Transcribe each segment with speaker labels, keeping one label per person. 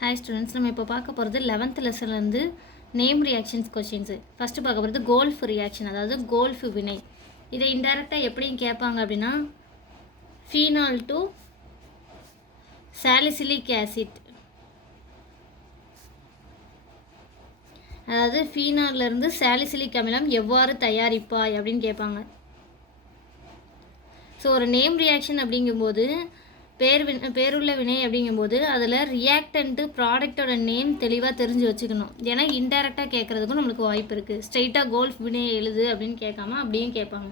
Speaker 1: Hi students நம்ம இப்போ பார்க்க போகிறது லெவன்த் லெசன்லேருந்து நேம் ரியாக்ஷன்ஸ் கொஷின்ஸு ஃபஸ்ட்டு பார்க்க போகிறது கோல்ஃப் ரியாக்ஷன் அதாவது கோல்ஃப் வினை. இதை இன்டெரக்டாக எப்படியும் கேட்பாங்க அப்படின்னா ஃபீனால் டு சாலிசிலிக் ஆசிட் அதாவது ஃபீனால்லேருந்து சாலிசிலிக் அமிலம் எவ்வாறு தயாரிப்பாய் அப்படின்னு கேட்பாங்க. ஸோ ஒரு நேம் ரியாக்ஷன் அப்படிங்கும்போது பேர் வினை பேருள்ள வினை அப்படிங்கும்போது அதில் ரியாக்டன்ட்டு ப்ராடக்டோட நேம் தெளிவாக தெரிஞ்சு வச்சுக்கணும். ஏன்னா இன்டெரக்டாக கேட்குறதுக்கும் நம்மளுக்கு வாய்ப்பு இருக்குது ஸ்ட்ரைட்டாக கோல்ஃப் வினையை எழுது அப்படின்னு கேட்காம அப்படியும் கேட்பாங்க.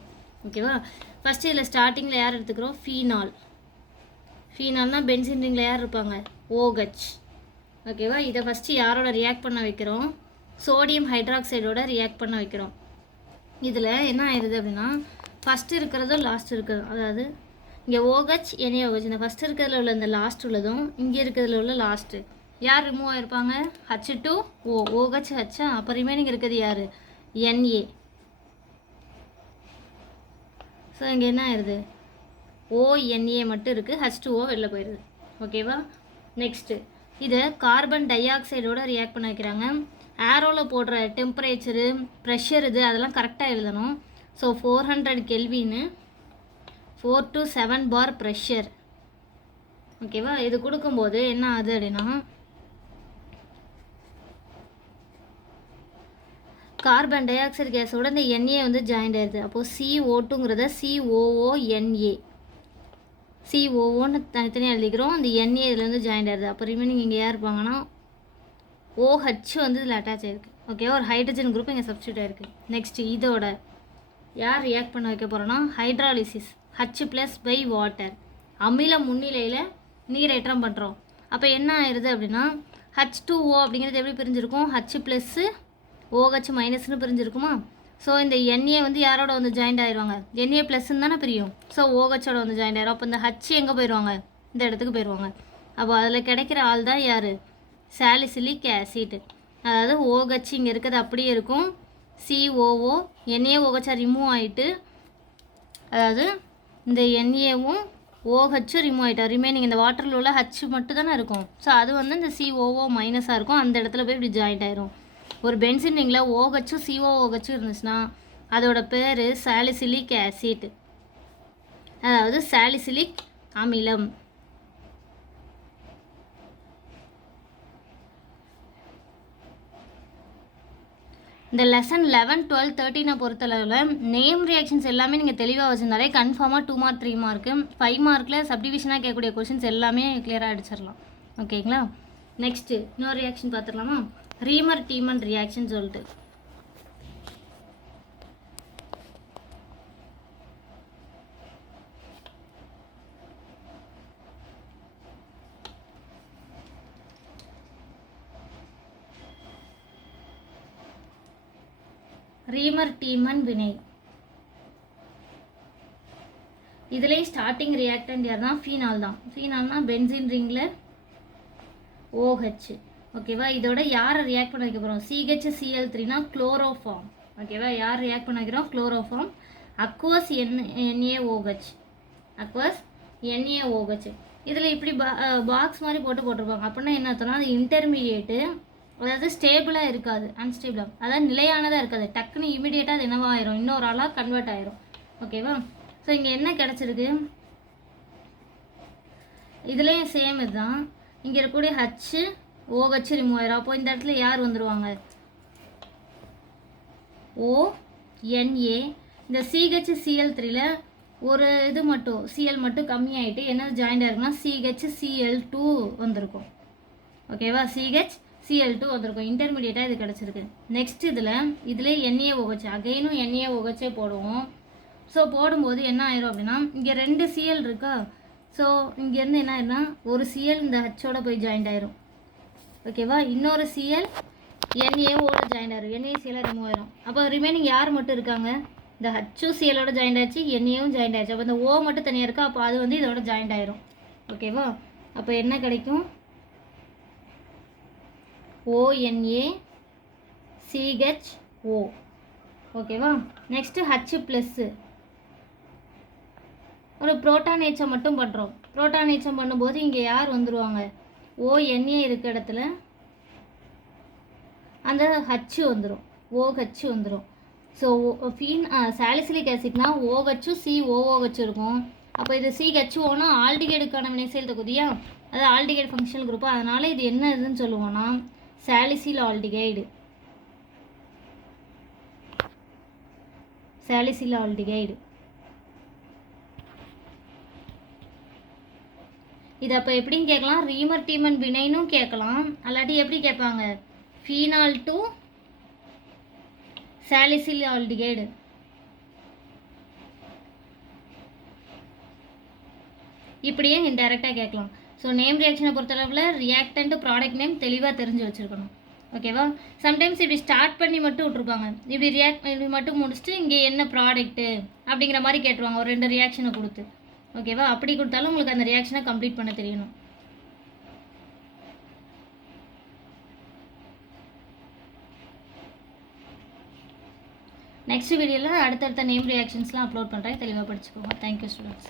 Speaker 1: ஓகேவா ஃபஸ்ட்டு இதில் ஸ்டார்டிங்கில் யார் எடுத்துக்கிறோம்? ஃபீனால் ஃபீனால்னா பென்சின் ரிங்கில் யார் இருப்பாங்க? ஓகச் ஓகேவா இதை ஃபஸ்ட்டு யாரோட ரியாக்ட் பண்ண வைக்கிறோம்? சோடியம் ஹைட்ராக்சைடோட ரியாக்ட் பண்ண வைக்கிறோம். இதில் என்ன ஆயிடுது அப்படின்னா ஃபஸ்ட்டு இருக்கிறதும் லாஸ்ட் இருக்கிறதும் அதாவது இங்கே ஓகச் என்ஏ ஓகச் இந்த ஃபஸ்ட் இருக்கிறதுல உள்ள இந்த லாஸ்ட் உள்ளதும் இங்கே இருக்கிறதுல உள்ள லாஸ்ட்டு யார் ரிமூவ் ஆகிருப்பாங்க ஹச் டு ஓ ஓகச் ஹச்சா அப்போ ரிமைனிங் இருக்கிறது யார்? என்ஏ ஸோ இங்கே என்ன ஆயிடுது ஓஎன்ஏ மட்டும் இருக்குது ஹச் டூ ஓ வெளில போயிடுது ஓகேவா நெக்ஸ்ட்டு இதை கார்பன் டை ஆக்சைடோட ரியாக்ட் பண்ண வைக்கிறாங்க. ஏரோவில் போடுற டெம்பரேச்சரு ப்ரெஷர் இது அதெல்லாம் கரெக்டாக எழுதணும். So four hundred கெல்வின்னு four to seven bar pressure ஓகேவா இது கொடுக்கும்போது என்ன ஆகுது அப்படின்னா கார்பன் டை ஆக்சைடு கேஸோட இந்த என்ஏ வந்து ஜாயிண்ட் ஆயிடுது. அப்போது சிஓட்டுங்கிறத சிஓஓஎன்ஏ சிஓஓன்னு தனித்தனியாக எழுதிக்கிறோம். அந்த என்ஏ இதில் வந்து ஜாயிண்ட் ஆயிடுது. அப்போ ரிமைனிங் இங்கே யார் இருப்பாங்கன்னா ஓஹெச் வந்து இதில் அட்டாச் ஆயிருக்கு. ஓகேவா ஒரு ஹைட்ரஜன் குரூப் இங்கே சப்ஸ்டியூட் ஆயிருக்கு. நெக்ஸ்ட் இதோட யார் ரியாக்ட் பண்ண வைக்க போகிறோன்னா hydrolysis H plus by water அமில முன்னிலையில் நீரேற்றம் பண்ணுறோம் அப்போ என்ன ஆயிடுது அப்படின்னா ஹச் டூ ஓ அப்படிங்கிறது எப்படி பிரிஞ்சிருக்கும்? ஹச் ப்ளஸ்ஸு ஓஹெச் மைனஸ்னு பிரிஞ்சிருக்குமா? ஸோ இந்த என்ஏ வந்து யாரோட வந்து ஜாயிண்ட் ஆயிடுவாங்க என்ஏ ப்ளஸ்ன்னு தானே பிரியும். ஸோ ஓஹெச்சோட வந்து ஜாயிண்ட் ஆயிரும். அப்போ இந்த ஹச் எங்கே போயிடுவாங்க இந்த இடத்துக்கு போயிடுவாங்க அப்போ அதில் கிடைக்கிற ஆள் தான் யார்? சாலிசிலிக் ஆசிட் அதாவது ஓஹெச் இங்கே இருக்கிறது அப்படியே இருக்கும். சிஓஓ என்ஏ ஓஹெச்சா ரிமூவ் ஆகிட்டு அதாவது இந்த என்ஏவும் ஓஹெச்சும் ரிமூவ் ஆகிட்டோம் ரிமைனிங் இந்த வாட்டரில் உள்ள ஹச் மட்டும் தானே இருக்கும். ஸோ அது வந்து இந்த சிஓஓ மைனஸாக இருக்கும். அந்த இடத்துல போய் இப்படி ஜாயிண்ட் ஆயிரும். ஒரு பென்சின் ரிங்கில் ஓஹெச்சும் சிஓஓஹெச்சும் இருந்துச்சுன்னா அதோட பேர் சாலிசிலிக் ஆசிட் அதாவது சாலிசிலிக் அமிலம். இந்த லெசன் லெவன் டுவெல் தேர்ட்டினை பொறுத்தளவில் நேம் ரியாக்ஷன்ஸ் எல்லாமே நீங்கள் தெளிவாக வச்சுருந்தாலே கன்ஃபார்மாக two mark three mark five மார்க்கில் சப்டிவிஷனாக கேட்கக்கூடிய கொஷின்ஸ் எல்லாமே கிளியராக அடிச்சிடலாம். ஓகேங்களா நெக்ஸ்ட்டு இன்னொரு ரியாக்ஷன் பார்த்துடலாமா? ரீமர் டீமன் ரியாக்ஷன் சொல்லிட்டு. ரீமர் டீமன் வினை இதுலேயும் ஸ்டார்டிங் ரியாக்டன்ட் யார் தான்? ஃபீனால் தான். ஃபீனால்னா பென்சின் ரிங்கில் ஓஹெச் ஓகேவா இதோட யாரை ரியாக்ட் பண்ண வைக்க போகிறோம் சிஹெச் சிஎல் த்ரீனா குளோரோஃபார்ம் ஓகேவா யார் ரியாக்ட் பண்ண வைக்கிறோம்? Chloroform aqueous N NaOH aqueous NaOH இதில் இப்படி பா பாக்ஸ் மாதிரி போட்டு போட்டிருப்பாங்க. அப்படின்னா என்ன அர்த்தம்னா அது இன்டர்மீடியேட்டு அதாவது ஸ்டேபிளாக இருக்காது அன்ஸ்டேபிளாக அதாவது நிலையானதாக இருக்காது. டக்குன்னு இமீடியட்டாக அது என்னவாயிரும். இன்னொரு ஆளாக கன்வெர்ட் ஆயிரும். ஓகேவா ஸோ இங்கே என்ன கிடச்சிருக்கு? இதுலேயும் சேம் இதுதான். இங்கே இருக்கக்கூடிய ஹச்சு ஓஹெச் ரிமூவ் ஆயிரும். அப்போ இந்த இடத்துல யார் வந்துடுவாங்க ஓ என்ஏ இந்த சிஹெச் சிஎல் த்ரீல ஒரு இது மட்டும் சிஎல் மட்டும் கம்மியாயிட்டு என்ன ஜாயிண்ட் ஆயிருக்குன்னா சிஹெச் சிஎல் டூ வந்திருக்கும். ஓகேவா சிஹெச் சிஎல் டூ வந்திருக்கும். இன்டர்மீடியட்டாக இது கிடச்சிருக்கு. நெக்ஸ்ட் இதில் இதிலே எண்ணெயை உகச்சு அகைனும் எண்ணெயை உகச்சே போடுவோம். ஸோ போடும்போது என்ன ஆயிரும் அப்படின்னா இங்கே ரெண்டு சிஎல் இருக்கா? ஸோ இங்கேருந்து என்ன ஆயிருன்னா ஒரு சிஎல் இந்த ஹச்சோட போய் ஜாயிண்ட் ஆயிரும். ஓகேவா இன்னொரு சிஎல் என்ஏஓட ஜாயின் ஆயிரும். என்ஏ சிஎல் ரிமூவ் ஆயிரும். அப்போ ரிமைனிங் யார் மட்டும் இருக்காங்க? இந்த ஹச்சும் சிஎலோட ஜாயின் ஆச்சு என்ஏவும் ஜாயிண்ட் ஆயிடுச்சு அப்போ இந்த ஓ மட்டும் தனியாக இருக்கா? அப்போ அது வந்து இதோட ஜாயிண்ட் ஆயிரும். ஓகேவா அப்போ என்ன கிடைக்கும்? ஓஎன்ஏ சிஹெச் ஓ ஓகேவா நெக்ஸ்ட்டு ஹச் ப்ளஸ்ஸு ஒரு புரோட்டான் ஏச்சம் மட்டும் பண்ணுறோம் புரோட்டான் ஏச்சம் பண்ணும்போது இங்கே யார் வந்துடுவாங்க ஓஎன்ஏ இருக்க இடத்துல அந்த ஹச்சு வந்துடும் ஓஹச்சு வந்துடும் ஸோ ஃபீன் சாலிசிலிக் ஆசிட்னா ஓஹச்சும் சி ஓஓஹச்சும் இருக்கும். அப்போ இது சி ஓனால் ஆல்டிகேடுக்கான வினைசெயல் தொகுதியா? அது ஆல்டிகேட் ஃபங்க்ஷனல் குரூப் அதனால் இது என்ன இதுன்னு சொல்லுவோன்னா சாலிசில் ஆல்டிகைடு சாலிசில் ஆல்டிகைடு இது அப்போ எப்படின்னு கேட்கலாம்? ரீமர் டீமன் வினைனும் கேட்கலாம். அல்லாட்டி எப்படி கேட்பாங்க? ஃபீனால் டு சாலிசில் ஆல்டிகைடு இப்படியே இன்டெரக்டாக கேட்கலாம். ஸோ நேம் ரியாக்ஷனை பொறுத்தளவில் ரியாக்டன்ட் ப்ராடக்ட் நேம் தெளிவாக தெரிஞ்சு வச்சுருக்கணும். ஓகேவா சம்டைம்ஸ் இப்படி ஸ்டார்ட் பண்ணி மட்டும் விட்ருப்பாங்க இப்படி ரியாக்ட் இப்படி மட்டும் முடிச்சுட்டு இங்கே என்ன ப்ராடக்ட்டு அப்படிங்கிற மாதிரி கேட்டுருவாங்க. ஒரு ரெண்டு ரியாக்ஷனை கொடுத்து. ஓகேவா அப்படி கொடுத்தாலும் உங்களுக்கு அந்த ரியாக்ஷனை கம்ப்ளீட் பண்ண தெரியணும். நெக்ஸ்ட் வீடியோவில் அடுத்தடுத்த நேம் ரியாக்ஷன்ஸ்லாம் அப்லோட் பண்ணுறேன் தெளிவாக படிச்சுக்கோங்க. Thank you students